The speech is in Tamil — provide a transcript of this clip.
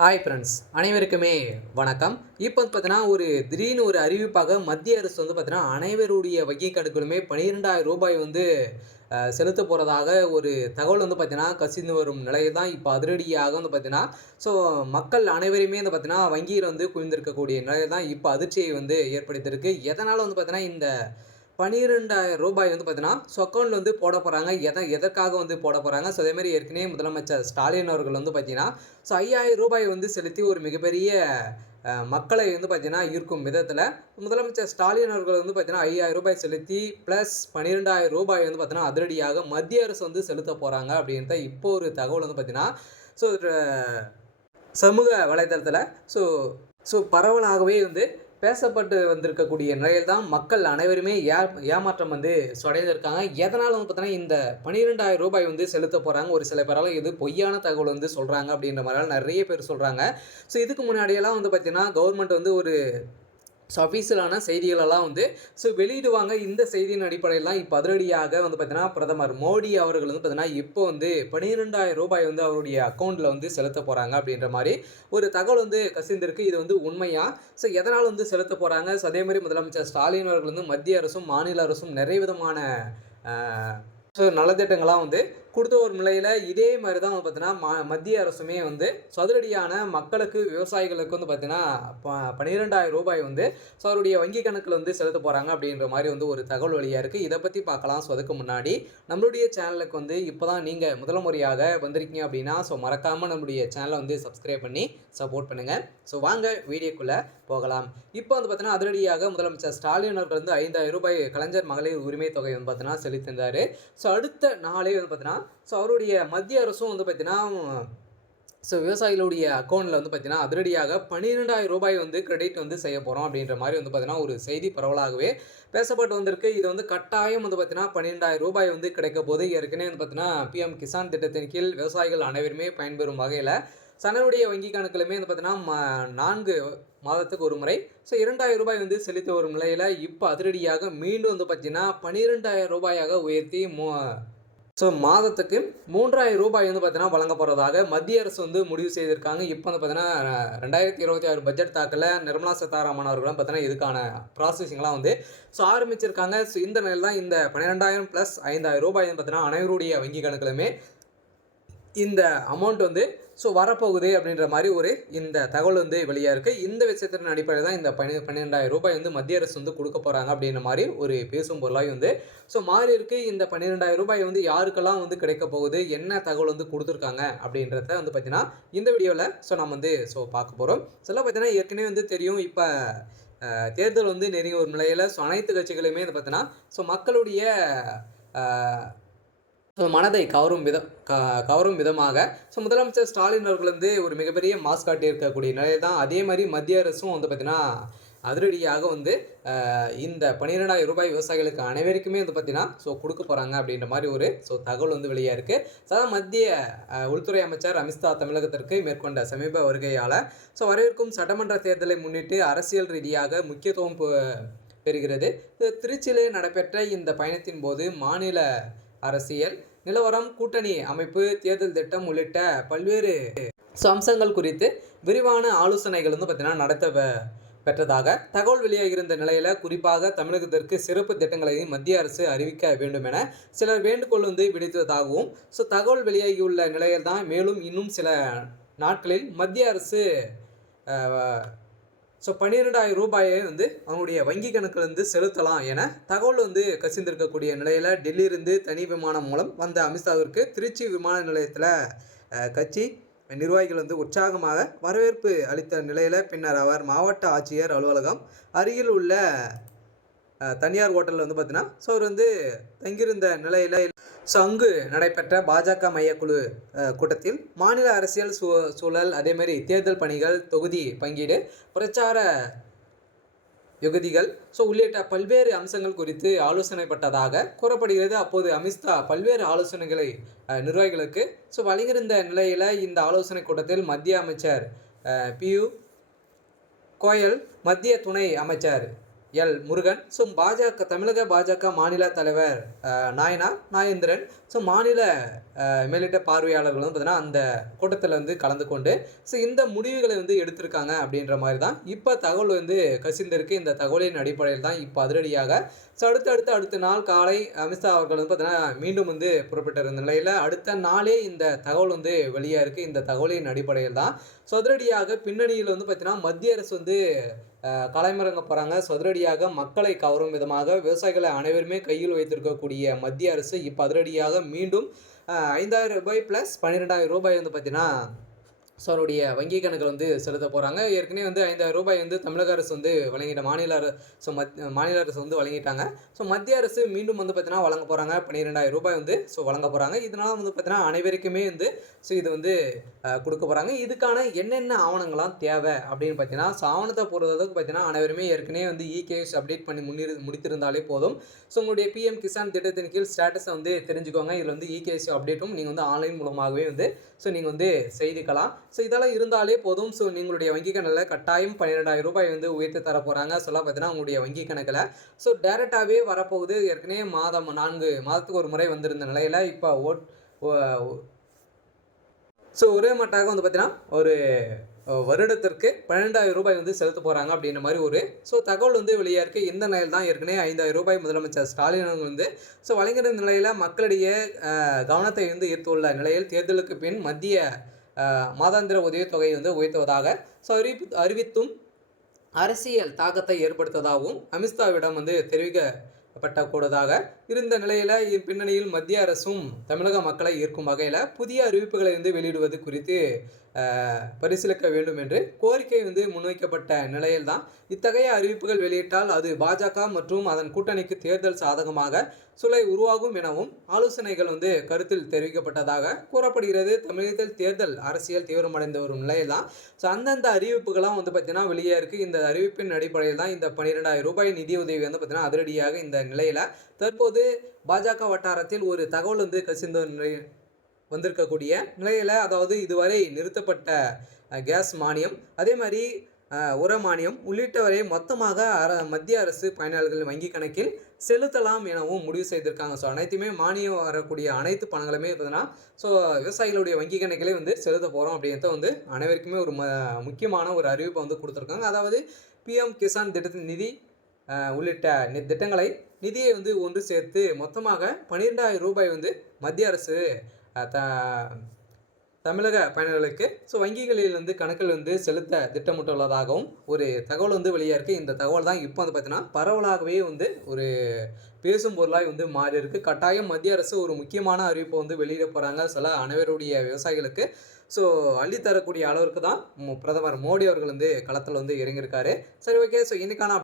ஹாய் ஃப்ரெண்ட்ஸ், அனைவருக்குமே வணக்கம். இப்போ பார்த்தீங்கன்னா திடீர்னு ஒரு அறிவிப்பாக மத்திய அரசு பார்த்தீங்கன்னா அனைவருடைய வங்கி கணக்குகளுமே ரூ. 12,000 செலுத்த போகிறதாக ஒரு தகவல் பார்த்தீங்கன்னா கசிந்து வரும் நிலையில் தான் இப்போ அதிரடியாக பார்த்தீங்கன்னா ஸோ மக்கள் அனைவருமே பார்த்தீங்கன்னா வங்கியில் குவிந்திருக்கக்கூடிய நிலையில் தான் இப்போ அதிர்ச்சியை ஏற்படுத்தியிருக்கு. எதனால் பார்த்தீங்கன்னா இந்த ரூ. 12,000 பார்த்தீங்கன்னா அக்கௌண்ட்ல போட போகிறாங்க. எதற்காக போட போகிறாங்க. ஸோ அதேமாதிரி ஏற்கனவே முதலமைச்சர் ஸ்டாலின் அவர்கள் பார்த்தீங்கன்னா ஸோ ரூ. 5,000 செலுத்தி ஒரு மிகப்பெரிய மக்களை பார்த்தீங்கன்னா ஈர்க்கும் விதத்தில் முதலமைச்சர் ஸ்டாலின் அவர்கள் பார்த்தீங்கன்னா ரூ. 5,000 செலுத்தி ப்ளஸ் ரூ. 12,000 பார்த்தீங்கன்னா அதிரடியாக மத்திய அரசு செலுத்த போகிறாங்க அப்படின்ற இப்போ ஒரு தகவல் பார்த்தீங்கன்னா ஸோ சமூக வலைதளத்தில் ஸோ ஸோ பரவலாகவே பேசப்பட்டு வந்திருக்கக்கூடிய நிலையில் தான் மக்கள் அனைவருமே ஏமாற்றம் அடைந்திருக்காங்க. எதனால் பார்த்தீங்கன்னா இந்த ரூ. 12,000 செலுத்த போகிறாங்க. ஒரு சில பேரால் இது பொய்யான தகவல் சொல்கிறாங்க அப்படின்ற மாதிரிலாம் நிறைய பேர் சொல்கிறாங்க. ஸோ இதுக்கு முன்னாடியெல்லாம் பார்த்தீங்கன்னா கவர்மெண்ட் ஒரு அஃபீஷியலான செய்திகளெல்லாம் ஸோ வெளியிடுவாங்க. இந்த செய்தியின் அடிப்படையில் தான் இப்போ அதிரடியாக பார்த்தீங்கன்னா பிரதமர் மோடி அவர்கள் பார்த்தீங்கன்னா இப்போ ரூ. 12,000 அவருடைய அக்கௌண்ட்டில் செலுத்த போகிறாங்க அப்படின்ற மாதிரி ஒரு தகவல் கசிந்திருக்கு. இது உண்மையா? ஸோ எதனால் செலுத்த போகிறாங்க? ஸோ அதே மாதிரி முதலமைச்சர் ஸ்டாலின் அவர்கள் மத்திய அரசும் மாநில அரசும் நிறைய விதமான ஸோ நலத்திட்டங்களாம் கொடுத்த ஒரு நிலையில் இதே மாதிரி தான் பார்த்தீங்கன்னா மத்திய அரசுமே சதுரடியான மக்களுக்கு விவசாயிகளுக்கு பார்த்தீங்கன்னா ரூ. 12,000 ஸோ அவருடைய வங்கி கணக்கில் செலுத்த போகிறாங்க அப்படின்ற மாதிரி ஒரு தகவல் வழியாக இருக்குது. இதை பற்றி பார்க்கலாம். ஸோ அதுக்கு முன்னாடி நம்மளுடைய சேனலுக்கு இப்போ தான் நீங்கள் முதல் முறையாக வந்திருக்கீங்க அப்படின்னா ஸோ மறக்காமல் நம்மளுடைய சேனலை சப்ஸ்கிரைப் பண்ணி சப்போர்ட் பண்ணுங்கள். ஸோ வாங்க வீடியோக்குள்ளே போகலாம். இப்போ பார்த்தீங்கன்னா அதிரடியாக முதலமைச்சர் ஸ்டாலின் அவர்கள் ரூ. 5,000 கலைஞர் மகளிர் உரிமை தொகை பார்த்தீங்கன்னா செலுத்தியிருந்தார். ஸோ அடுத்த நாளே பார்த்தீங்கன்னா ஸோ அவருடைய மத்திய அரசும் பார்த்தீங்கன்னா ஸோ விவசாயிகளுடைய அக்கௌண்ட்டில் பார்த்தீங்கன்னா அதிரடியாக ரூ. 12,000 கிரெடிட் செய்ய போகிறோம் அப்படின்ற மாதிரி பார்த்தீங்கன்னா ஒரு செய்தி பரவலாகவே பேசப்பட்டு வந்திருக்கு. இது கட்டாயம் பார்த்தீங்கன்னா ரூ. 12,000 கிடைக்க போது ஏற்கனவே பார்த்தீங்கன்னா PM கிசான் திட்டத்தின் கீழ் விவசாயிகள் அனைவருமே பயன்பெறும் வகையில் சனருடைய வங்கி கணக்கிலுமே பார்த்தீங்கன்னா 4 மாதத்துக்கு ஒரு முறை ஸோ ரூ. 2,000 செலுத்தி வரும் நிலையில் இப்போ அதிரடியாக மீண்டும் பார்த்தீங்கன்னா ரூ. 12,000 உயர்த்தி ஸோ மாதத்துக்கு ரூ. 3,000 பார்த்தீங்கன்னா வழங்கப்படுறதாக மத்திய அரசு முடிவு செய்திருக்காங்க. இப்போ பார்த்தீங்கன்னா 2026 பட்ஜெட் தாக்கல நிர்மலா சீதாராமன் அவர்களும் பார்த்தீங்கன்னா இதுக்கான ப்ராசஸிங்லாம் ஸோ ஆரம்பிச்சிருக்காங்க. ஸோ இந்த நிலையில் தான் இந்த 12,000 + ரூ. 5,000 பார்த்தீங்கன்னா அனைவருடைய வங்கி கணக்கிலுமே இந்த அமௌண்ட் ஸோ வரப்போகுது அப்படின்ற மாதிரி இந்த தகவல் வெளியாக இருக்குது. இந்த விஷயத்தின் அடிப்படையில் தான் இந்த ரூ. 12,000 மத்திய அரசு கொடுக்க போகிறாங்க அப்படின்ற மாதிரி பேசும் பொருளாக ஸோ மாறி இருக்குது. இந்த ரூ. 12,000 யாருக்கெல்லாம் கிடைக்க போகுது, என்ன தகவல் கொடுத்துருக்காங்க அப்படின்றத பார்த்தீங்கன்னா இந்த வீடியோவில் ஸோ நம்ம ஸோ பார்க்க போகிறோம். சில பார்த்தீங்கன்னா ஏற்கனவே தெரியும். இப்போ தேர்தல் நெருங்கி ஒரு நிலையில் ஸோ அனைத்து கட்சிகளுமே பார்த்தீங்கன்னா ஸோ மக்களுடைய மனதை கவரும் விதமாக ஸோ முதலமைச்சர் ஸ்டாலின் அவர்கள் ஒரு மிகப்பெரிய மாஸ் காட்டியிருக்கக்கூடிய நிலையில் தான் அதே மாதிரி மத்திய அரசும் பார்த்தீங்கன்னா அதிரடியாக இந்த ரூ. 12,000 விவசாயிகளுக்கு அனைவருக்குமே பார்த்தீங்கன்னா ஸோ கொடுக்க போகிறாங்க அப்படின்ற மாதிரி ஸோ தகவல் வெளியாக இருக்குது. ஸோ மத்திய உள்துறை அமைச்சர் அமித்ஷா தமிழகத்திற்கு மேற்கொண்ட சமீப வருகையால் ஸோ வரவிருக்கும் சட்டமன்ற தேர்தலை முன்னிட்டு அரசியல் ரீதியாக முக்கியத்துவம் பெறுகிறது. திருச்சியிலே நடைபெற்ற இந்த பயணத்தின் போது மாநில அரசியல் நிலவரம், கூட்டணி அமைப்பு, தேர்தல் திட்டம் உள்ளிட்ட பல்வேறு அம்சங்கள் குறித்து விரிவான ஆலோசனைகள் பார்த்தீங்கன்னா நடத்த பெற்றதாக தகவல் வெளியாகியிருந்த நிலையில் குறிப்பாக தமிழகத்திற்கு சிறப்பு திட்டங்களை மத்திய அரசு அறிவிக்க வேண்டும் என சிலர் வேண்டுகோள் விடுத்ததாகவும் ஸோ தகவல் வெளியாகியுள்ள நிலையில் தான் மேலும் இன்னும் சில நாட்களில் மத்திய அரசு ஸோ ரூ. 12,000 அவங்களுடைய வங்கி கணக்கில் செலுத்தலாம் என தகவல் கசிந்திருக்கக்கூடிய நிலையில் டெல்லியிலிருந்து தனி விமானம் மூலம் வந்த அமித்ஷாவிற்கு திருச்சி விமான நிலையத்தில் கட்சி நிர்வாகிகள் உற்சாகமாக வரவேற்பு அளித்த நிலையில் பின்னர் அவர் மாவட்ட ஆட்சியர் அலுவலகம் அருகில் உள்ள தனியார் ஹோட்டலில் பார்த்தீங்கன்னா ஸோ அவர் தங்கியிருந்த நிலையில் ஸோ அங்கு நடைபெற்ற பாஜக மையக்குழு கூட்டத்தில் மாநில அரசியல் சூழல், அதேமாதிரி தேர்தல் பணிகள், தொகுதி பங்கீடு, பிரச்சார யுகதிகள் ஸோ உள்ளிட்ட பல்வேறு அம்சங்கள் குறித்து ஆலோசனைப்பட்டதாக கூறப்படுகிறது. அப்போது அமித்ஷா பல்வேறு ஆலோசனைகளை நிர்வாகிகளுக்கு ஸோ வழங்கியிருந்த நிலையில் இந்த ஆலோசனை கூட்டத்தில் மத்திய அமைச்சர் பியூ கோயல், மத்திய துணை அமைச்சர் முருகன். ஸோ தமிழக பாஜக மாநில தலைவர் நாயனார் நாகேந்திரன். ஸோ மாநில மேலிட்ட பார்வையாளர்கள் வந்து பார்த்தீங்கன்னா அந்த கூட்டத்தில் வந்து கலந்து கொண்டு ஸோ இந்த முடிவுகளை வந்து எடுத்திருக்காங்க அப்படின்ற மாதிரி தான் இப்போ தகவல் வந்து கசிந்திருக்கு. இந்த தகவலின் அடிப்படையில் தான் இப்போ அதிரடியாக ஸோ அடுத்த நாள் காலை அமித்ஷா அவர்கள் வந்து பார்த்தீங்கன்னா மீண்டும் வந்து புறப்பட்டிருந்த நிலையில் அடுத்த நாளே இந்த தகவல் வந்து வெளியாக இருக்குது. இந்த தகவலின் அடிப்படையில் தான் ஸோ அதிரடியாக பின்னணியில் வந்து பார்த்தீங்கன்னா மத்திய அரசு வந்து களமிறங்க போகிறாங்க. ஸோ அதிரடியாக மக்களை கவரும் விதமாக விவசாயிகளை அனைவருமே கையில் வைத்திருக்கக்கூடிய மத்திய அரசு இப்போ அதிரடியாக மீண்டும் ரூ. 5,000 ப்ளஸ் ரூ. 12,000 வந்து பார்த்தீங்கன்னா ஸோ அவருடைய வங்கி கணக்கில் வந்து செலுத்த போகிறாங்க. ஏற்கனவே வந்து ரூ. 5,000 வந்து தமிழக அரசு வந்து வழங்கிட்ட மாநில அரசு வந்து வழங்கிட்டாங்க. ஸோ மத்திய அரசு மீண்டும் வந்து பார்த்தீங்கன்னா வழங்க போகிறாங்க. ரூ. 12,000 வந்து ஸோ வழங்க போகிறாங்க. இதனால் வந்து பார்த்தீங்கன்னா அனைவருக்குமே வந்து ஸோ இது வந்து கொடுக்க போகிறாங்க. இதுக்கான என்னென்ன ஆவணங்கள்லாம் தேவை அப்படின்னு பார்த்தீங்கன்னா ஸோ ஆவணத்தை பொறுத்தளவுக்கு பார்த்தீங்கன்னா அனைவருமே ஏற்கனவே வந்து இகேஎஸ் அப்டேட் பண்ணி முடித்திருந்தாலே போதும். ஸோ உங்களுடைய பிஎம் கிசான் திட்டத்தின் கீழ் ஸ்டேட்டஸை வந்து தெரிஞ்சுக்கோங்க. இதில் வந்து இகேஎஸ் அப்டேட்டும் நீங்கள் வந்து ஆன்லைன் மூலமாகவே வந்து ஸோ நீங்கள் வந்து செய்திக்கலாம். ஸோ இதெல்லாம் இருந்தாலே போதும். ஸோ உங்களுடைய வங்கி கணக்கில் கட்டாயம் ரூ. 12,000 வந்து உயர்த்தி தர போகிறாங்க. சொல்ல பார்த்தீங்கன்னா உங்களுடைய வங்கி கணக்கில் ஸோ டேரெக்டாகவே வரப்போகுது. ஏற்கனவே 4 மாதத்துக்கு ஒரு முறை வந்திருந்த நிலையில் இப்போ ஸோ ஒரே மட்டாக வந்து பார்த்தீங்கன்னா ஒரு வருடத்திற்கு ரூ. 12,000 வந்து செலுத்த போகிறாங்க அப்படின்ற மாதிரி ஒரு ஸோ தகவல் வந்து வெளியாக இருக்குது. இந்த நிலையில் தான் ஏற்கனவே ரூ. 5,000 முதலமைச்சர் ஸ்டாலின் வந்து ஸோ வழங்கின நிலையில் மக்களிடையே கவனத்தை வந்து ஈர்த்துள்ள நிலையில் தேர்தலுக்கு பின் மத்திய மாதாந்திர உதவித்தொகை வந்து உயர்த்துவதாக ஸோ அறிவித்தும் அரசியல் தாக்கத்தை ஏற்படுத்துவதாகவும் அமித்ஷாவிடம் வந்து தெரிவிக்கப்படக்கூடதாக இருந்த நிலையில் பின்னணியில் மத்திய அரசும் தமிழக மக்களை ஈர்க்கும் வகையில் புதிய அறிவிப்புகளை வந்து வெளியிடுவது குறித்து பரிசீலிக்க வேண்டும் என்று கோரிக்கை வந்து முன்வைக்கப்பட்ட நிலையில்தான் இத்தகைய அறிவிப்புகள் வெளியிட்டால் அது பாஜக மற்றும் அதன் கூட்டணிக்கு தேர்தல் சாதகமாக சூழலை உருவாகும் எனவும் ஆலோசனைகள் வந்து கருத்தில் தெரிவிக்கப்பட்டதாக கூறப்படுகிறது. தமிழகத்தில் தேர்தல் அரசியல் தீவிரமடைந்து வரும் நிலையில் தான் ஸோ அந்தந்த அறிவிப்புகளாம் வந்து பார்த்தீங்கன்னா வெளியே இருக்குது. இந்த அறிவிப்பின் அடிப்படையில் தான் இந்த ரூ. 12,000 நிதியுதவி வந்து பார்த்தீங்கன்னா அதிரடியாக இந்த நிலையில் தற்போது பாஜக வட்டாரத்தில் ஒரு தகவல் வந்து கசிந்த வந்திருக்கக்கூடிய நிலையில், அதாவது இதுவரை நிறுத்தப்பட்ட கேஸ் மானியம், அதே மாதிரி உர மானியம் உள்ளிட்டவரை மொத்தமாக மத்திய அரசு பயனாளர்கள் வங்கி கணக்கில் செலுத்தலாம் எனவும் முடிவு செய்திருக்காங்க. ஸோ அனைத்துமே மானியம் வரக்கூடிய அனைத்து பணங்களுமே பார்த்தீங்கன்னா ஸோ விவசாயிகளுடைய வங்கி கணக்கிலே வந்து செலுத்த போகிறோம் அப்படின்றத வந்து அனைவருக்குமே ஒரு முக்கியமான ஒரு அறிவிப்பை வந்து கொடுத்துருக்காங்க. அதாவது பிஎம் கிசான் திட்டத்தின் நிதி உள்ளிட்ட திட்டங்களை நிதியை வந்து ஒன்று சேர்த்து மொத்தமாக ரூ. 12,000 வந்து மத்திய அரசு தமிழக பயனாளர்களுக்கு ஸோ வங்கிகளில் வந்து கணக்கில் வந்து செலுத்த திட்டமிட்டுள்ளதாகவும் ஒரு தகவல் வந்து வெளியாக இருக்குது. இந்த தகவல் தான் இப்போ வந்து பார்த்தீங்கன்னா பரவலாகவே வந்து ஒரு பேசும் பொருளாக வந்து மாறி இருக்குது. கட்டாயம் மத்திய அரசு ஒரு முக்கியமான அறிவிப்பை வந்து வெளியிட போகிறாங்க. சில அனைவருடைய விவசாயிகளுக்கு ஸோ அள்ளித்தரக்கூடிய அளவிற்கு தான் பிரதமர் மோடி அவர்கள் வந்து களத்தில் வந்து இறங்கியிருக்காரு. சரி, ஓகே. ஸோ இன்னைக்கான